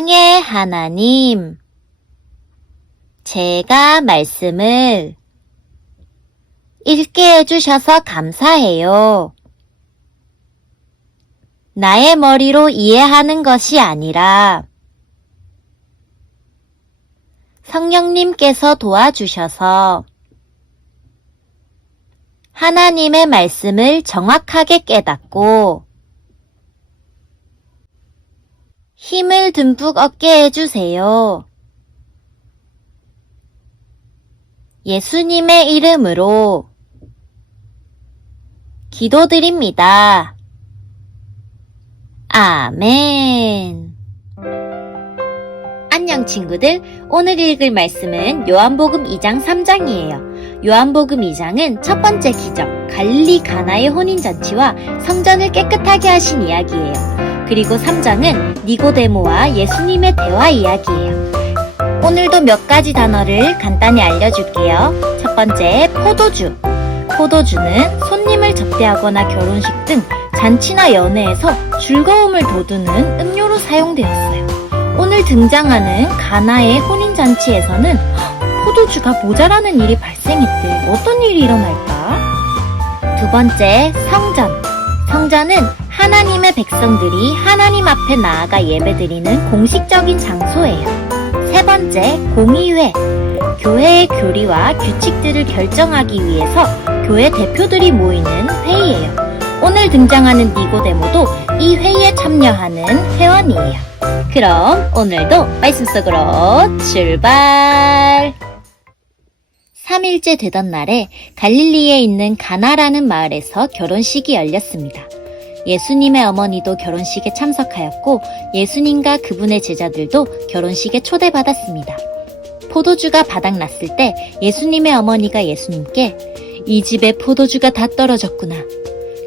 사랑의 하나님, 제가 말씀을 읽게 해주셔서 감사해요. 나의 머리로 이해하는 것이 아니라 성령님께서 도와주셔서 하나님의 말씀을 정확하게 깨닫고 힘을 듬뿍 얻게 해주세요. 예수님의 이름으로 기도드립니다. 아멘. 안녕 친구들, 오늘 읽을 말씀은 요한복음 2장 3장이에요. 요한복음 2장은 첫 번째 기적, 갈릴리 가나의 혼인잔치와 성전을 깨끗하게 하신 이야기예요. 그리고 3장은 니고데모와 예수님의 대화 이야기예요. 오늘도 몇 가지 단어를 간단히 알려줄게요. 첫 번째, 포도주. 포도주는 손님을 접대하거나 결혼식 등 잔치나 연회에서 즐거움을 돋우는 음료로 사용되었어요. 오늘 등장하는 가나의 혼인잔치에서는 포도주가 모자라는 일이 발생했대. 어떤 일이 일어날까? 두 번째, 성전. 성전은 하나님의 백성들이 하나님 앞에 나아가 예배드리는 공식적인 장소예요. 세 번째, 공의회. 교회의 교리와 규칙들을 결정하기 위해서 교회 대표들이 모이는 회의예요. 오늘 등장하는 니고데모도 이 회의에 참여하는 회원이에요. 그럼 오늘도 말씀 속으로 출발! 3일째 되던 날에 갈릴리에 있는 가나라는 마을에서 결혼식이 열렸습니다. 예수님의 어머니도 결혼식에 참석하였고 예수님과 그분의 제자들도 결혼식에 초대받았습니다. 포도주가 바닥났을 때 예수님의 어머니가 예수님께 이 집에 포도주가 다 떨어졌구나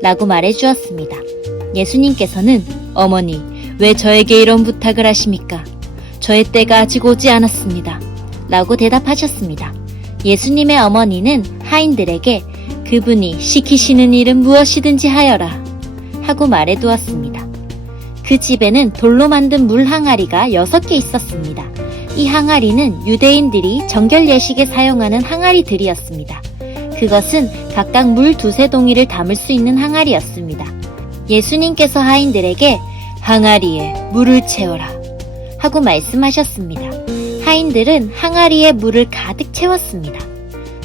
라고 말해주었습니다. 예수님께서는 어머니, 왜 저에게 이런 부탁을 하십니까? 저의 때가 아직 오지 않았습니다 라고 대답하셨습니다. 예수님의 어머니는 하인들에게 그분이 시키시는 일은 무엇이든지 하여라 하고 말해두었습니다. 그 집에는 돌로 만든 물 항아리가 6개 있었습니다. 이 항아리는 유대인들이 정결 예식에 사용하는 항아리들이었습니다. 그것은 각각 물 2-3동이를 담을 수 있는 항아리였습니다. 예수님께서 하인들에게 항아리에 물을 채워라 하고 말씀하셨습니다. 하인들은 항아리에 물을 가득 채웠습니다.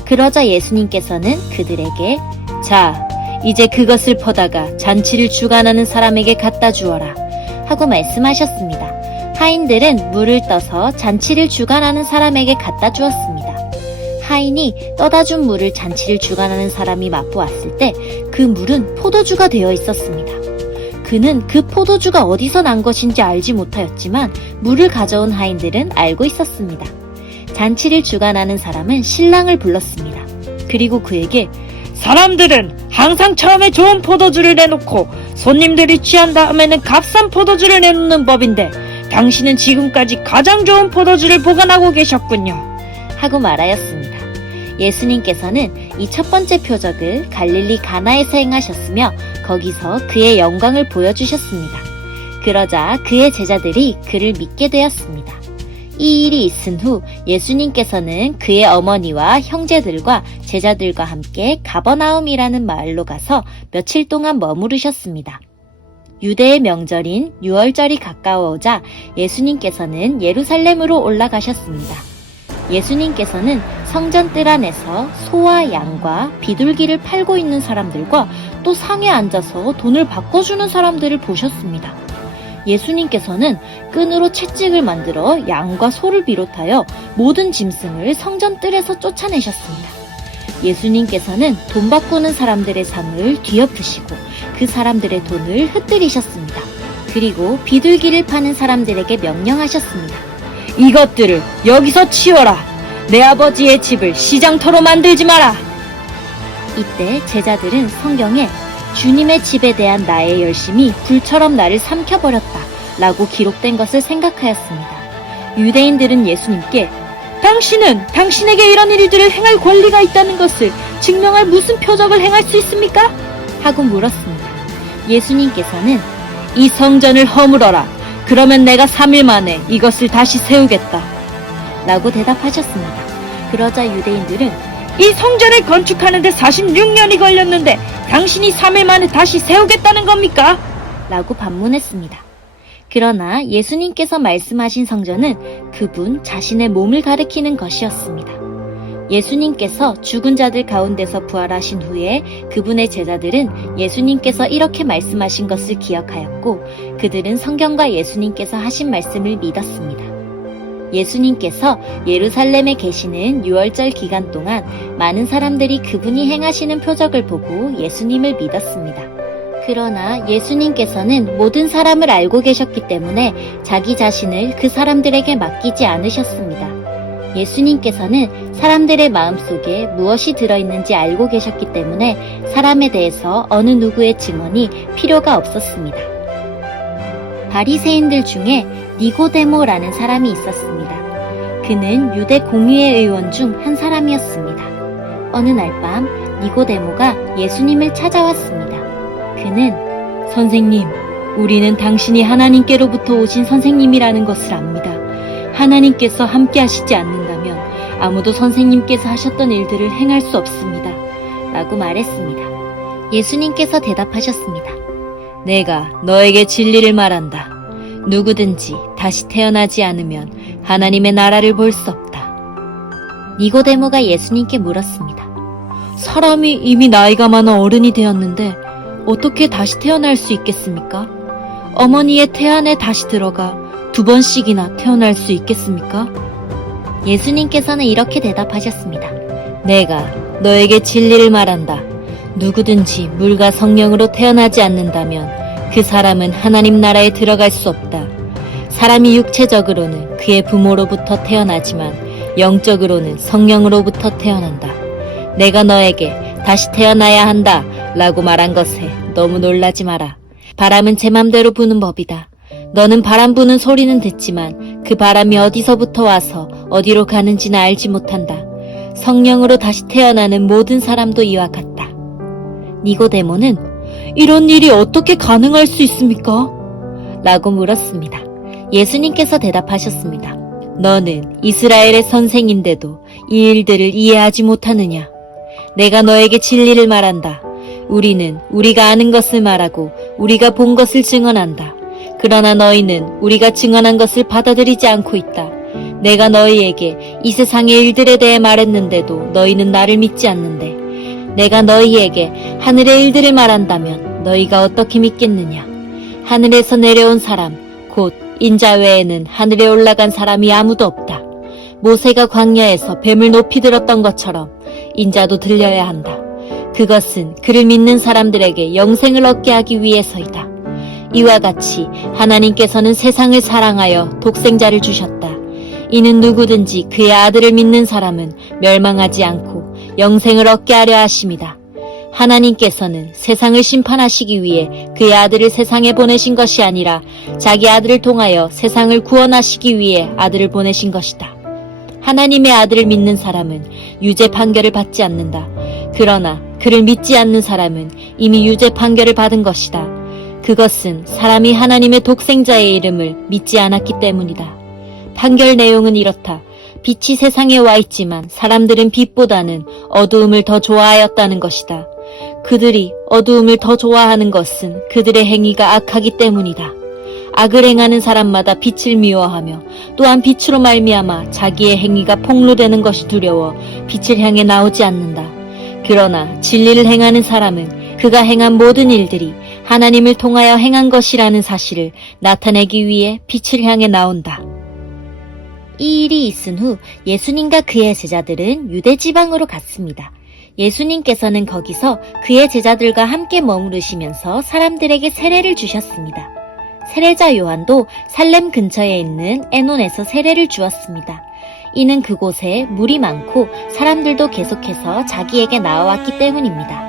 그러자 예수님께서는 그들에게 자, 이제 그것을 퍼다가 잔치를 주관하는 사람에게 갖다 주어라 하고 말씀하셨습니다. 하인들은 물을 떠서 잔치를 주관하는 사람에게 갖다 주었습니다. 하인이 떠다 준 물을 잔치를 주관하는 사람이 맛보았을 때 그 물은 포도주가 되어 있었습니다. 그는 그 포도주가 어디서 난 것인지 알지 못하였지만 물을 가져온 하인들은 알고 있었습니다. 잔치를 주관하는 사람은 신랑을 불렀습니다. 그리고 그에게 사람들은 항상 처음에 좋은 포도주를 내놓고 손님들이 취한 다음에는 값싼 포도주를 내놓는 법인데 당신은 지금까지 가장 좋은 포도주를 보관하고 계셨군요 하고 말하였습니다. 예수님께서는 이 첫 번째 표적을 갈릴리 가나에서 행하셨으며 거기서 그의 영광을 보여주셨습니다. 그러자 그의 제자들이 그를 믿게 되었습니다. 이 일이 있은 후 예수님께서는 그의 어머니와 형제들과 제자들과 함께 가버나움이라는 마을로 가서 며칠 동안 머무르셨습니다. 유대의 명절인 유월절이 가까워오자 예수님께서는 예루살렘으로 올라가셨습니다. 예수님께서는 성전 뜰 안에서 소와 양과 비둘기를 팔고 있는 사람들과 또 상에 앉아서 돈을 바꿔주는 사람들을 보셨습니다. 예수님께서는 끈으로 채찍을 만들어 양과 소를 비롯하여 모든 짐승을 성전 뜰에서 쫓아내셨습니다. 예수님께서는 돈 바꾸는 사람들의 상을 뒤엎으시고 그 사람들의 돈을 흩뜨리셨습니다. 그리고 비둘기를 파는 사람들에게 명령하셨습니다. 이것들을 여기서 치워라! 내 아버지의 집을 시장터로 만들지 마라! 이때 제자들은 성경에 주님의 집에 대한 나의 열심이 불처럼 나를 삼켜버렸다 라고 기록된 것을 생각하였습니다. 유대인들은 예수님께 당신은 당신에게 이런 일들을 행할 권리가 있다는 것을 증명할 무슨 표적을 행할 수 있습니까? 하고 물었습니다. 예수님께서는 이 성전을 허물어라. 그러면 내가 3일 만에 이것을 다시 세우겠다. 라고 대답하셨습니다. 그러자 유대인들은 이 성전을 건축하는데 46년이 걸렸는데 당신이 3일 만에 다시 세우겠다는 겁니까? 라고 반문했습니다. 그러나 예수님께서 말씀하신 성전은 그분 자신의 몸을 가리키는 것이었습니다. 예수님께서 죽은 자들 가운데서 부활하신 후에 그분의 제자들은 예수님께서 이렇게 말씀하신 것을 기억하였고 그들은 성경과 예수님께서 하신 말씀을 믿었습니다. 예수님께서 예루살렘에 계시는 6월절 기간 동안 많은 사람들이 그분이 행하시는 표적을 보고 예수님을 믿었습니다. 그러나 예수님께서는 모든 사람을 알고 계셨기 때문에 자기 자신을 그 사람들에게 맡기지 않으셨습니다. 예수님께서는 사람들의 마음속에 무엇이 들어있는지 알고 계셨기 때문에 사람에 대해서 어느 누구의 증언이 필요가 없었습니다. 바리새인들 중에 니고데모라는 사람이 있었습니다. 그는 유대 공의회 의원 중 한 사람이었습니다. 어느 날 밤 니고데모가 예수님을 찾아왔습니다. 그는 선생님, 우리는 당신이 하나님께로부터 오신 선생님이라는 것을 압니다. 하나님께서 함께 하시지 않는다면 아무도 선생님께서 하셨던 일들을 행할 수 없습니다. 라고 말했습니다. 예수님께서 대답하셨습니다. 내가 너에게 진리를 말한다. 누구든지 다시 태어나지 않으면 하나님의 나라를 볼 수 없다. 니고데모가 예수님께 물었습니다. 사람이 이미 나이가 많아 어른이 되었는데 어떻게 다시 태어날 수 있겠습니까? 어머니의 태안에 다시 들어가 2번씩이나 태어날 수 있겠습니까? 예수님께서는 이렇게 대답하셨습니다. 내가 너에게 진리를 말한다. 누구든지 물과 성령으로 태어나지 않는다면 그 사람은 하나님 나라에 들어갈 수 없다. 사람이 육체적으로는 그의 부모로부터 태어나지만 영적으로는 성령으로부터 태어난다. 내가 너에게 다시 태어나야 한다 라고 말한 것에 너무 놀라지 마라. 바람은 제 맘대로 부는 법이다. 너는 바람 부는 소리는 듣지만 그 바람이 어디서부터 와서 어디로 가는지는 알지 못한다. 성령으로 다시 태어나는 모든 사람도 이와 같다. 니고데모는 이런 일이 어떻게 가능할 수 있습니까? 라고 물었습니다. 예수님께서 대답하셨습니다. 너는 이스라엘의 선생인데도 이 일들을 이해하지 못하느냐? 내가 너에게 진리를 말한다. 우리는 우리가 아는 것을 말하고 우리가 본 것을 증언한다. 그러나 너희는 우리가 증언한 것을 받아들이지 않고 있다. 내가 너희에게 이 세상의 일들에 대해 말했는데도 너희는 나를 믿지 않는데 내가 너희에게 하늘의 일들을 말한다면 너희가 어떻게 믿겠느냐? 하늘에서 내려온 사람, 곧 인자 외에는 하늘에 올라간 사람이 아무도 없다. 모세가 광야에서 뱀을 높이 들었던 것처럼 인자도 들려야 한다. 그것은 그를 믿는 사람들에게 영생을 얻게 하기 위해서이다. 이와 같이 하나님께서는 세상을 사랑하여 독생자를 주셨다. 이는 누구든지 그의 아들을 믿는 사람은 멸망하지 않고 영생을 얻게 하려 하심이다. 하나님께서는 세상을 심판하시기 위해 그의 아들을 세상에 보내신 것이 아니라 자기 아들을 통하여 세상을 구원하시기 위해 아들을 보내신 것이다. 하나님의 아들을 믿는 사람은 유죄 판결을 받지 않는다. 그러나 그를 믿지 않는 사람은 이미 유죄 판결을 받은 것이다. 그것은 사람이 하나님의 독생자의 이름을 믿지 않았기 때문이다. 판결 내용은 이렇다. 빛이 세상에 와 있지만 사람들은 빛보다는 어두움을 더 좋아하였다는 것이다. 그들이 어두움을 더 좋아하는 것은 그들의 행위가 악하기 때문이다. 악을 행하는 사람마다 빛을 미워하며 또한 빛으로 말미암아 자기의 행위가 폭로되는 것이 두려워 빛을 향해 나오지 않는다. 그러나 진리를 행하는 사람은 그가 행한 모든 일들이 하나님을 통하여 행한 것이라는 사실을 나타내기 위해 빛을 향해 나온다. 이 일이 있은 후 예수님과 그의 제자들은 유대 지방으로 갔습니다. 예수님께서는 거기서 그의 제자들과 함께 머무르시면서 사람들에게 세례를 주셨습니다. 세례자 요한도 살렘 근처에 있는 에논에서 세례를 주었습니다. 이는 그곳에 물이 많고 사람들도 계속해서 자기에게 나와왔기 때문입니다.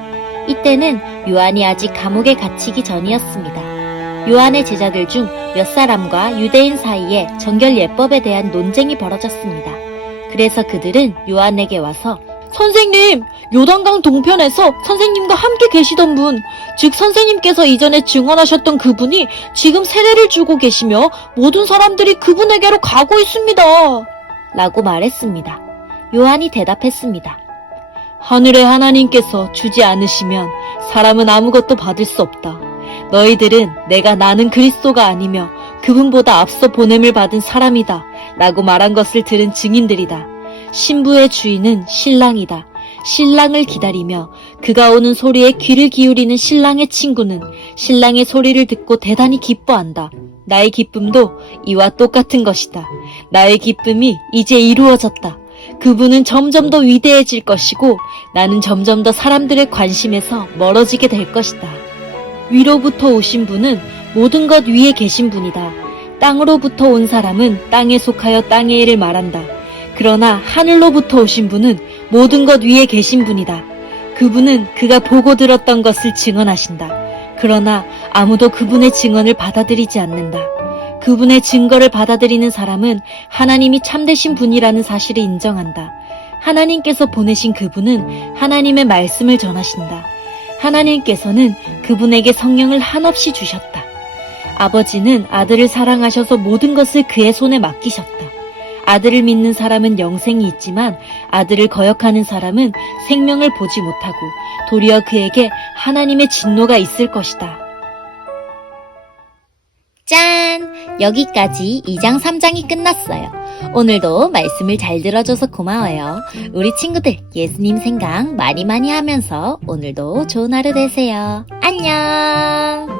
이때는 요한이 아직 감옥에 갇히기 전이었습니다. 요한의 제자들 중 몇 사람과 유대인 사이에 정결 예법에 대한 논쟁이 벌어졌습니다. 그래서 그들은 요한에게 와서 선생님, 요단강 동편에서 선생님과 함께 계시던 분, 즉 선생님께서 이전에 증언하셨던 그분이 지금 세례를 주고 계시며 모든 사람들이 그분에게로 가고 있습니다. 라고 말했습니다. 요한이 대답했습니다. 하늘의 하나님께서 주지 않으시면 사람은 아무것도 받을 수 없다. 너희들은 내가 나는 그리스도가 아니며 그분보다 앞서 보냄을 받은 사람이다 라고 말한 것을 들은 증인들이다. 신부의 주인은 신랑이다. 신랑을 기다리며 그가 오는 소리에 귀를 기울이는 신랑의 친구는 신랑의 소리를 듣고 대단히 기뻐한다. 나의 기쁨도 이와 똑같은 것이다. 나의 기쁨이 이제 이루어졌다. 그분은 점점 더 위대해질 것이고 나는 점점 더 사람들의 관심에서 멀어지게 될 것이다. 위로부터 오신 분은 모든 것 위에 계신 분이다. 땅으로부터 온 사람은 땅에 속하여 땅의 일을 말한다. 그러나 하늘로부터 오신 분은 모든 것 위에 계신 분이다. 그분은 그가 보고 들었던 것을 증언하신다. 그러나 아무도 그분의 증언을 받아들이지 않는다. 그분의 증거를 받아들이는 사람은 하나님이 참되신 분이라는 사실을 인정한다. 하나님께서 보내신 그분은 하나님의 말씀을 전하신다. 하나님께서는 그분에게 성령을 한없이 주셨다. 아버지는 아들을 사랑하셔서 모든 것을 그의 손에 맡기셨다. 아들을 믿는 사람은 영생이 있지만 아들을 거역하는 사람은 생명을 보지 못하고 도리어 그에게 하나님의 진노가 있을 것이다. 짠! 여기까지 2장 3장이 끝났어요. 오늘도 말씀을 잘 들어줘서 고마워요. 우리 친구들 예수님 생각 많이 하면서 오늘도 좋은 하루 되세요. 안녕!